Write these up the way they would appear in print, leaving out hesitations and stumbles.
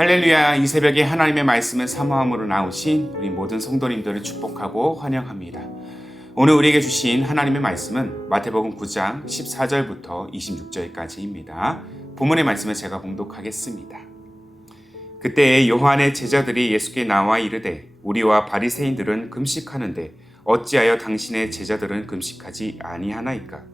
할렐루야, 이 새벽에 하나님의 말씀을 사모함으로 나오신 우리 모든 성도님들을 축복하고 환영합니다. 오늘 우리에게 주신 하나님의 말씀은 마태복음 9장 14절부터 26절까지입니다. 본문의 말씀을 제가 봉독하겠습니다. 그때 요한의 제자들이 예수께 나와 이르되 우리와 바리새인들은 금식하는데 어찌하여 당신의 제자들은 금식하지 아니하나이까?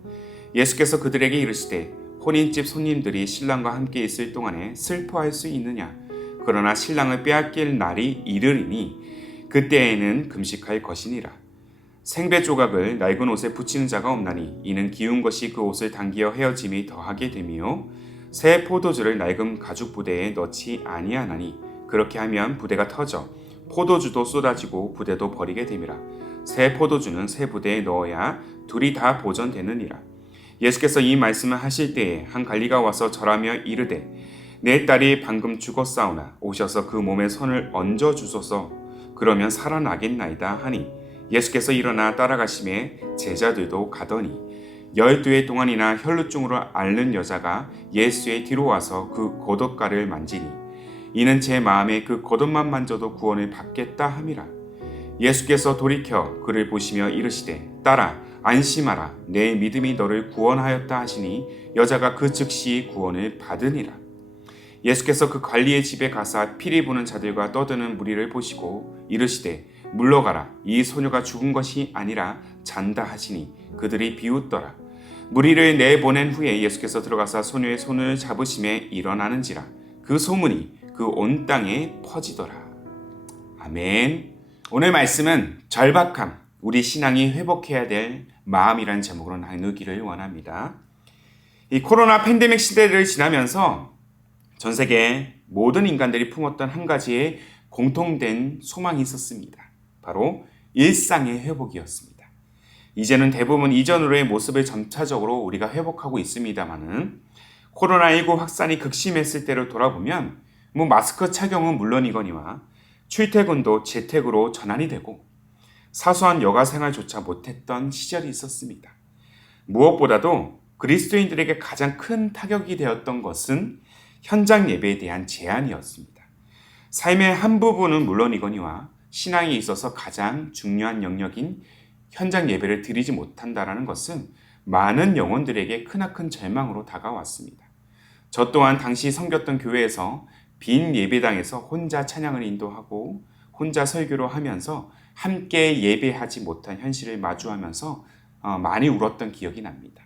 예수께서 그들에게 이르시되 혼인집 손님들이 신랑과 함께 있을 동안에 슬퍼할 수 있느냐? 그러나 신랑을 빼앗길 날이 이르리니 그때에는 금식할 것이니라. 생배 조각을 낡은 옷에 붙이는 자가 없나니 이는 기운 것이 그 옷을 당기어 헤어짐이 더하게 되며 새 포도주를 낡은 가죽 부대에 넣지 아니하나니 그렇게 하면 부대가 터져 포도주도 쏟아지고 부대도 버리게 됨이라. 새 포도주는 새 부대에 넣어야 둘이 다 보존되느니라. 예수께서 이 말씀을 하실 때에 한 관리가 와서 절하며 이르되 내 딸이 방금 죽었사오나 오셔서 그 몸에 손을 얹어 주소서. 그러면 살아나겠나이다 하니 예수께서 일어나 따라가심에 제자들도 가더니 12해 동안이나 혈루증으로 앓는 여자가 예수의 뒤로 와서 그 겉옷가를 만지니 이는 제 마음에 그 겉옷만 만져도 구원을 받겠다 함이라. 예수께서 돌이켜 그를 보시며 이르시되 딸아 안심하라, 내 믿음이 너를 구원하였다 하시니 여자가 그 즉시 구원을 받으니라. 예수께서 그 관리의 집에 가사 피리 부는 자들과 떠드는 무리를 보시고 이르시되 물러가라, 이 소녀가 죽은 것이 아니라 잔다 하시니 그들이 비웃더라. 무리를 내보낸 후에 예수께서 들어가사 소녀의 손을 잡으심에 일어나는지라. 그 소문이 그 온 땅에 퍼지더라. 아멘. 오늘 말씀은 절박함, 우리 신앙이 회복해야 될 마음이라는 제목으로 나누기를 원합니다. 이 코로나 팬데믹 시대를 지나면서 전 세계 모든 인간들이 품었던 한 가지의 공통된 소망이 있었습니다. 바로 일상의 회복이었습니다. 이제는 대부분 이전으로의 모습을 점차적으로 우리가 회복하고 있습니다만은 코로나19 확산이 극심했을 때를 돌아보면 마스크 착용은 물론이거니와 출퇴근도 재택으로 전환이 되고 사소한 여가 생활조차 못했던 시절이 있었습니다. 무엇보다도 그리스도인들에게 가장 큰 타격이 되었던 것은 현장 예배에 대한 제한이었습니다. 삶의 한 부분은 물론이거니와 신앙에 있어서 가장 중요한 영역인 현장 예배를 드리지 못한다는 것은 많은 영혼들에게 크나큰 절망으로 다가왔습니다. 저 또한 당시 섬겼던 교회에서 빈 예배당에서 혼자 찬양을 인도하고 혼자 설교를 하면서 함께 예배하지 못한 현실을 마주하면서 많이 울었던 기억이 납니다.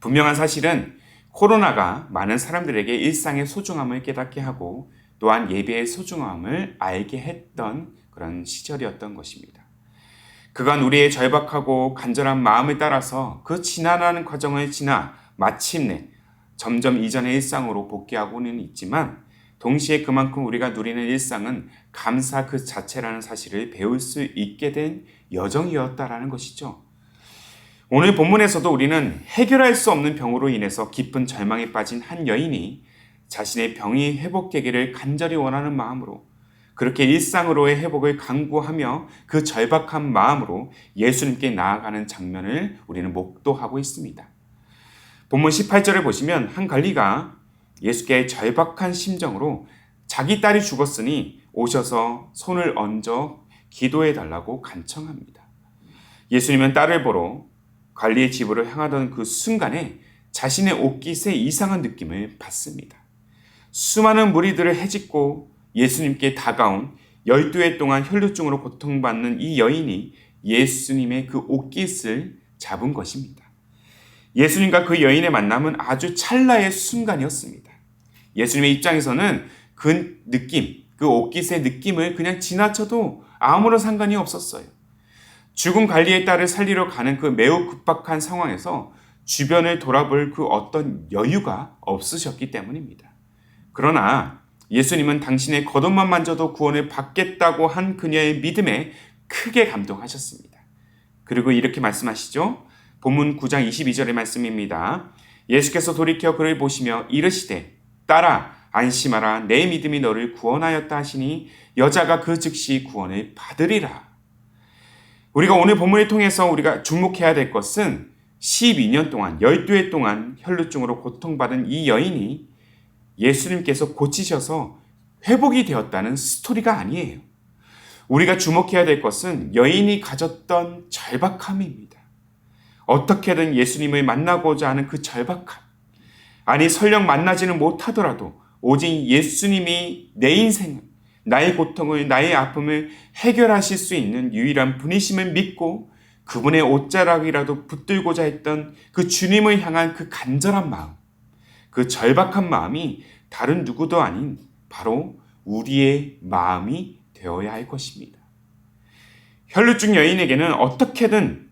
분명한 사실은 코로나가 많은 사람들에게 일상의 소중함을 깨닫게 하고 또한 예배의 소중함을 알게 했던 그런 시절이었던 것입니다. 그간 우리의 절박하고 간절한 마음을 따라서 그 지나가는 과정을 지나 마침내 점점 이전의 일상으로 복귀하고는 있지만 동시에 그만큼 우리가 누리는 일상은 감사 그 자체라는 사실을 배울 수 있게 된 여정이었다라는 것이죠. 오늘 본문에서도 우리는 해결할 수 없는 병으로 인해서 깊은 절망에 빠진 한 여인이 자신의 병이 회복되기를 간절히 원하는 마음으로 그렇게 일상으로의 회복을 간구하며 그 절박한 마음으로 예수님께 나아가는 장면을 우리는 목도하고 있습니다. 본문 18절을 보시면 한 관리가 예수께 절박한 심정으로 자기 딸이 죽었으니 오셔서 손을 얹어 기도해 달라고 간청합니다. 예수님은 딸을 보러 관리의 집으로 향하던 그 순간에 자신의 옷깃에 이상한 느낌을 받습니다. 수많은 무리들을 헤집고 예수님께 다가온 12해 동안 혈루증으로 고통받는 이 여인이 예수님의 그 옷깃을 잡은 것입니다. 예수님과 그 여인의 만남은 아주 찰나의 순간이었습니다. 예수님의 입장에서는 그 느낌, 그 옷깃의 느낌을 그냥 지나쳐도 아무런 상관이 없었어요. 죽은 관리의 딸을 살리러 가는 그 매우 급박한 상황에서 주변을 돌아볼 그 어떤 여유가 없으셨기 때문입니다. 그러나 예수님은 당신의 겉옷만 만져도 구원을 받겠다고 한 그녀의 믿음에 크게 감동하셨습니다. 그리고 이렇게 말씀하시죠. 본문 9장 22절의 말씀입니다. 예수께서 돌이켜 그를 보시며 이르시되 딸아 안심하라, 내 믿음이 너를 구원하였다 하시니 여자가 그 즉시 구원을 받으리라. 우리가 오늘 본문을 통해서 우리가 주목해야 될 것은 12년 동안 12해 동안 혈루증으로 고통받은 이 여인이 예수님께서 고치셔서 회복이 되었다는 스토리가 아니에요. 우리가 주목해야 될 것은 여인이 가졌던 절박함입니다. 어떻게든 예수님을 만나고자 하는 그 절박함. 아니 설령 만나지는 못하더라도 오직 예수님이 내 인생, 나의 고통을, 나의 아픔을 해결하실 수 있는 유일한 분이심을 믿고 그분의 옷자락이라도 붙들고자 했던 그 주님을 향한 그 간절한 마음, 그 절박한 마음이 다른 누구도 아닌 바로 우리의 마음이 되어야 할 것입니다. 혈루증 여인에게는 어떻게든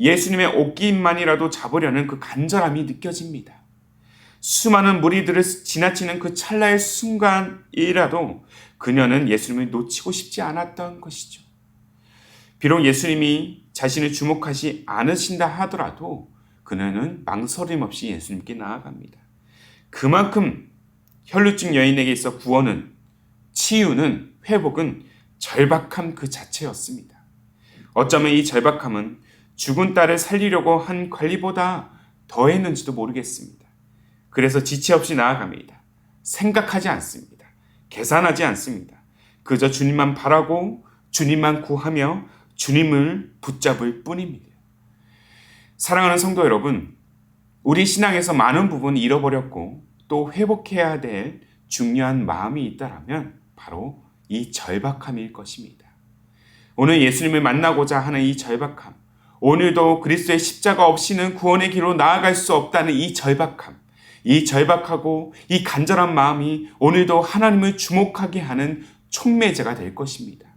예수님의 옷깃만이라도 잡으려는 그 간절함이 느껴집니다. 수많은 무리들을 지나치는 그 찰나의 순간이라도 그녀는 예수님을 놓치고 싶지 않았던 것이죠. 비록 예수님이 자신을 주목하지 않으신다 하더라도 그녀는 망설임 없이 예수님께 나아갑니다. 그만큼 혈루증 여인에게 있어 구원은, 치유는, 회복은 절박함 그 자체였습니다. 어쩌면 이 절박함은 죽은 딸을 살리려고 한 관리보다 더했는지도 모르겠습니다. 그래서 지체 없이 나아갑니다. 생각하지 않습니다. 계산하지 않습니다. 그저 주님만 바라고 주님만 구하며 주님을 붙잡을 뿐입니다. 사랑하는 성도 여러분, 우리 신앙에서 많은 부분을 잃어버렸고 또 회복해야 될 중요한 마음이 있다면 바로 이 절박함일 것입니다. 오늘 예수님을 만나고자 하는 이 절박함, 오늘도 그리스도의 십자가 없이는 구원의 길로 나아갈 수 없다는 이 절박함, 이 절박하고 이 간절한 마음이 오늘도 하나님을 주목하게 하는 촉매제가 될 것입니다.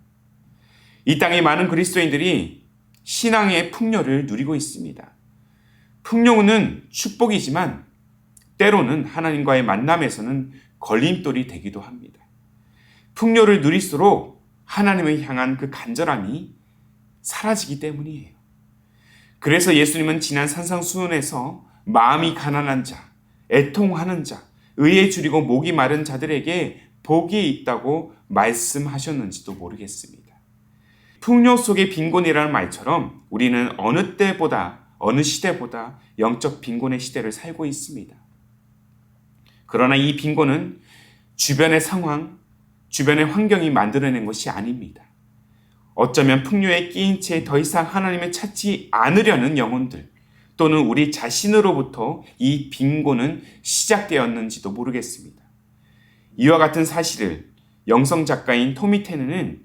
이 땅의 많은 그리스도인들이 신앙의 풍요를 누리고 있습니다. 풍요는 축복이지만 때로는 하나님과의 만남에서는 걸림돌이 되기도 합니다. 풍요를 누릴수록 하나님을 향한 그 간절함이 사라지기 때문이에요. 그래서 예수님은 지난 산상수훈에서 마음이 가난한 자, 애통하는 자, 의에 줄이고 목이 마른 자들에게 복이 있다고 말씀하셨는지도 모르겠습니다. 풍요 속의 빈곤이라는 말처럼 우리는 어느 때보다, 어느 시대보다 영적 빈곤의 시대를 살고 있습니다. 그러나 이 빈곤은 주변의 상황, 주변의 환경이 만들어낸 것이 아닙니다. 어쩌면 풍요에 끼인 채 더 이상 하나님을 찾지 않으려는 영혼들, 또는 우리 자신으로부터 이 빈곤은 시작되었는지도 모르겠습니다. 이와 같은 사실을 영성 작가인 토미 테너는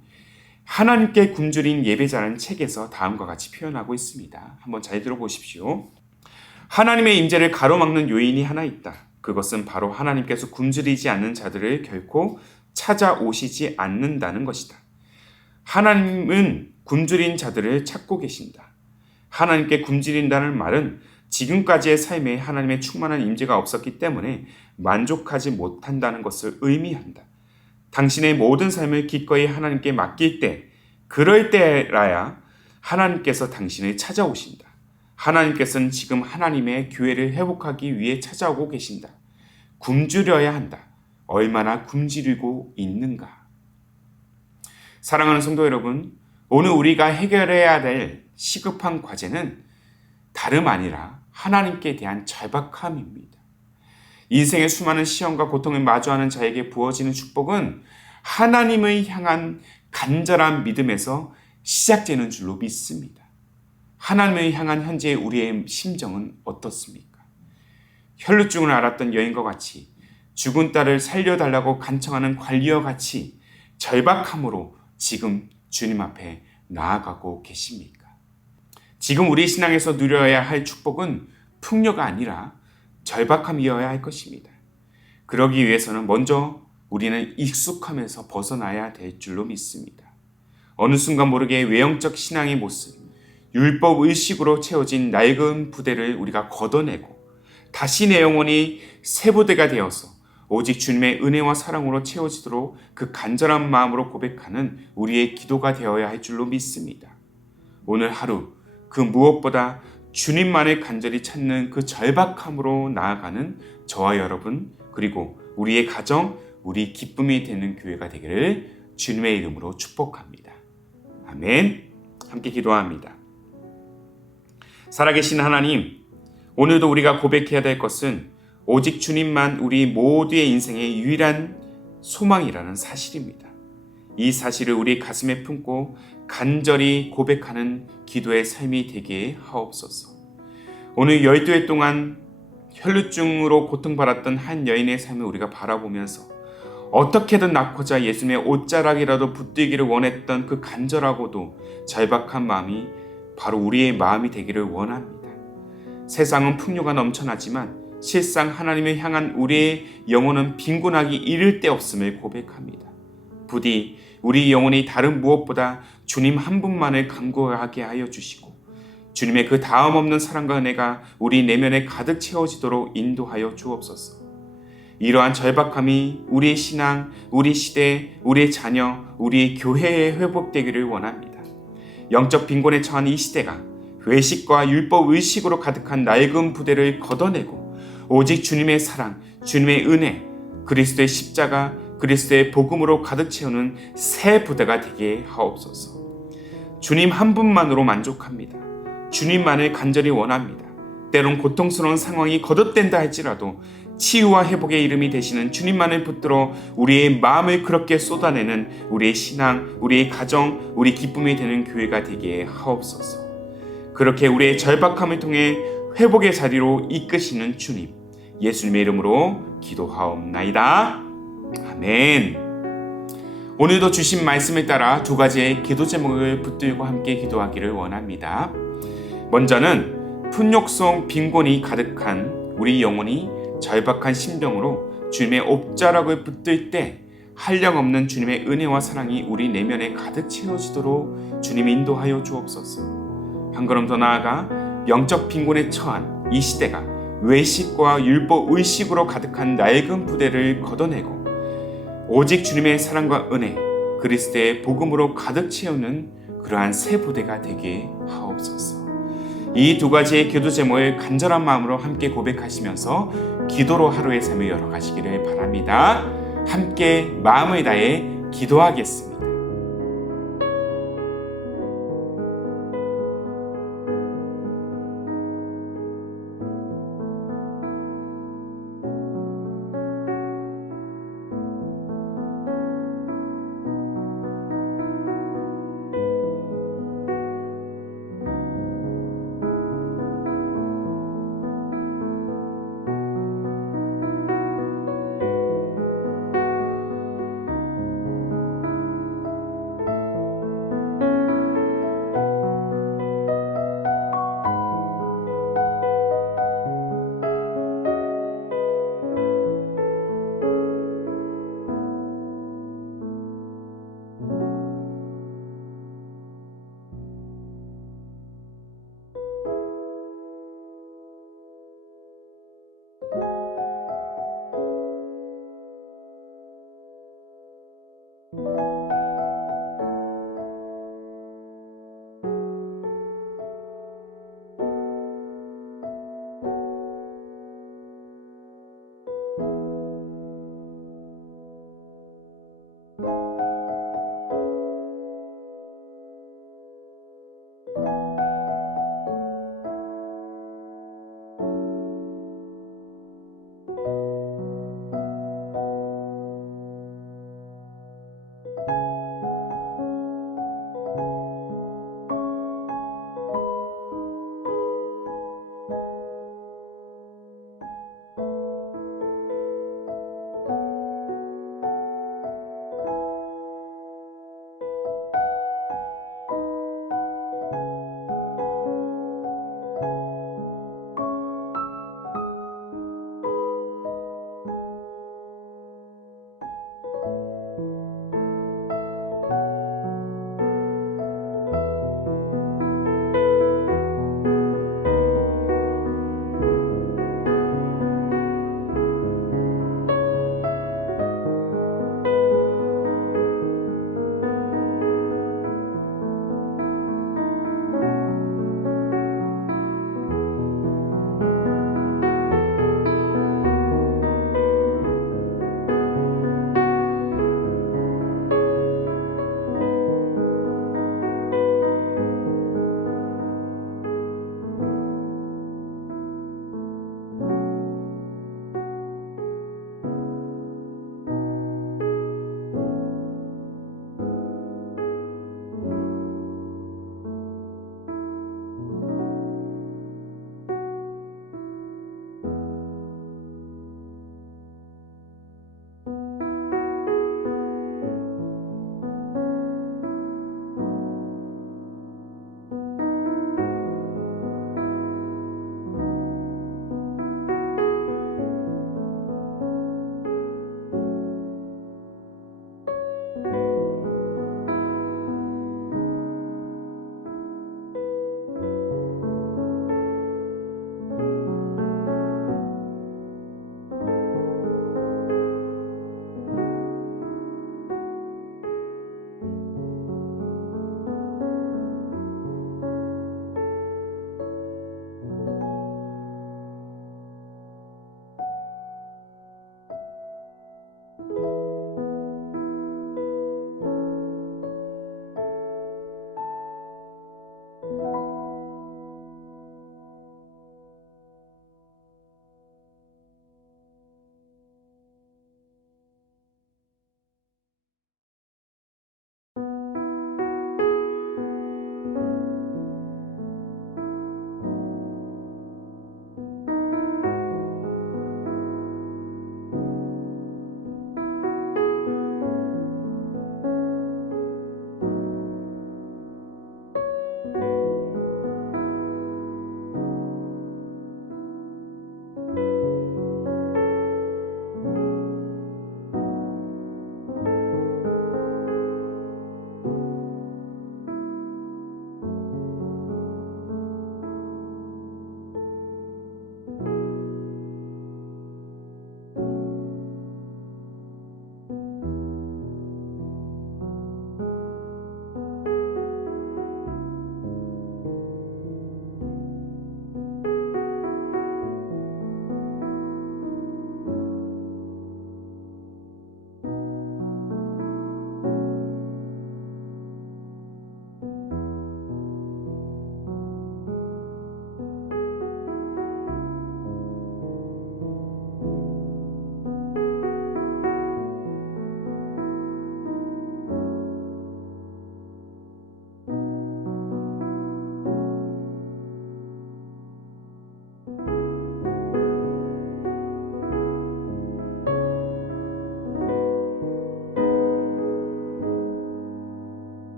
하나님께 굶주린 예배자라는 책에서 다음과 같이 표현하고 있습니다. 한번 잘 들어보십시오. 하나님의 임재를 가로막는 요인이 하나 있다. 그것은 바로 하나님께서 굶주리지 않는 자들을 결코 찾아오시지 않는다는 것이다. 하나님은 굶주린 자들을 찾고 계신다. 하나님께 굶주린다는 말은 지금까지의 삶에 하나님의 충만한 임재가 없었기 때문에 만족하지 못한다는 것을 의미한다. 당신의 모든 삶을 기꺼이 하나님께 맡길 때, 그럴 때라야 하나님께서 당신을 찾아오신다. 하나님께서는 지금 하나님의 교회를 회복하기 위해 찾아오고 계신다. 굶주려야 한다. 얼마나 굶주리고 있는가. 사랑하는 성도 여러분, 오늘 우리가 해결해야 될 시급한 과제는 다름 아니라 하나님께 대한 절박함입니다. 인생의 수많은 시험과 고통을 마주하는 자에게 부어지는 축복은 하나님을 향한 간절한 믿음에서 시작되는 줄로 믿습니다. 하나님을 향한 현재의 우리의 심정은 어떻습니까? 혈루증을 앓았던 여인과 같이, 죽은 딸을 살려달라고 간청하는 관리와 같이 절박함으로 지금 주님 앞에 나아가고 계십니까? 지금 우리 신앙에서 누려야 할 축복은 풍요가 아니라 절박함이어야 할 것입니다. 그러기 위해서는 먼저 우리는 익숙함에서 벗어나야 될 줄로 믿습니다. 어느 순간 모르게 외형적 신앙의 모습, 율법 의식으로 채워진 낡은 부대를 우리가 걷어내고 다시 내 영혼이 새 부대가 되어서 오직 주님의 은혜와 사랑으로 채워지도록 그 간절한 마음으로 고백하는 우리의 기도가 되어야 할 줄로 믿습니다. 오늘 하루 그 무엇보다 주님만을 간절히 찾는 그 절박함으로 나아가는 저와 여러분, 그리고 우리의 가정, 우리 기쁨이 되는 교회가 되기를 주님의 이름으로 축복합니다. 아멘. 함께 기도합니다. 살아계신 하나님, 오늘도 우리가 고백해야 될 것은 오직 주님만 우리 모두의 인생의 유일한 소망이라는 사실입니다. 이 사실을 우리 가슴에 품고 간절히 고백하는 기도의 삶이 되게 하옵소서. 오늘 12해 동안 혈루증으로 고통받았던 한 여인의 삶을 우리가 바라보면서 어떻게든 낳고자 예수님의 옷자락이라도 붙들기를 원했던 그 간절하고도 절박한 마음이 바로 우리의 마음이 되기를 원합니다. 세상은 풍요가 넘쳐나지만 실상 하나님을 향한 우리의 영혼은 빈곤하기 이를 데 없음을 고백합니다. 부디 우리 영혼이 다른 무엇보다 주님 한 분만을 간구하게 하여 주시고 주님의 그 다음 없는 사랑과 은혜가 우리 내면에 가득 채워지도록 인도하여 주옵소서. 이러한 절박함이 우리의 신앙, 우리 시대, 우리의 자녀, 우리 교회에 회복되기를 원합니다. 영적 빈곤에 처한 이 시대가 외식과 율법 의식으로 가득한 낡은 부대를 걷어내고 오직 주님의 사랑, 주님의 은혜, 그리스도의 십자가, 그리스도의 복음으로 가득 채우는 새 부대가 되게 하옵소서. 주님 한 분만으로 만족합니다. 주님만을 간절히 원합니다. 때론 고통스러운 상황이 거듭된다 할지라도 치유와 회복의 이름이 되시는 주님만을 붙들어 우리의 마음을 그렇게 쏟아내는 우리의 신앙, 우리의 가정, 우리 기쁨이 되는 교회가 되게 하옵소서. 그렇게 우리의 절박함을 통해 회복의 자리로 이끄시는 주님, 예수님의 이름으로 기도하옵나이다. 아멘. 오늘도 주신 말씀을 따라 두 가지의 기도 제목을 붙들고 함께 기도하기를 원합니다. 먼저는 훈육성 빈곤이 가득한 우리 영혼이 절박한 심정으로 주님의 옷자락을 붙들 때 한량없는 주님의 은혜와 사랑이 우리 내면에 가득 채워지도록 주님 인도하여 주옵소서. 한 걸음 더 나아가 영적 빈곤에 처한 이 시대가 외식과 율법 의식으로 가득한 낡은 부대를 걷어내고 오직 주님의 사랑과 은혜, 그리스도의 복음으로 가득 채우는 그러한 새 부대가 되게 하옵소서. 이 두 가지의 기도 제목을 간절한 마음으로 함께 고백하시면서 기도로 하루의 삶을 열어가시기를 바랍니다. 함께 마음을 다해 기도하겠습니다.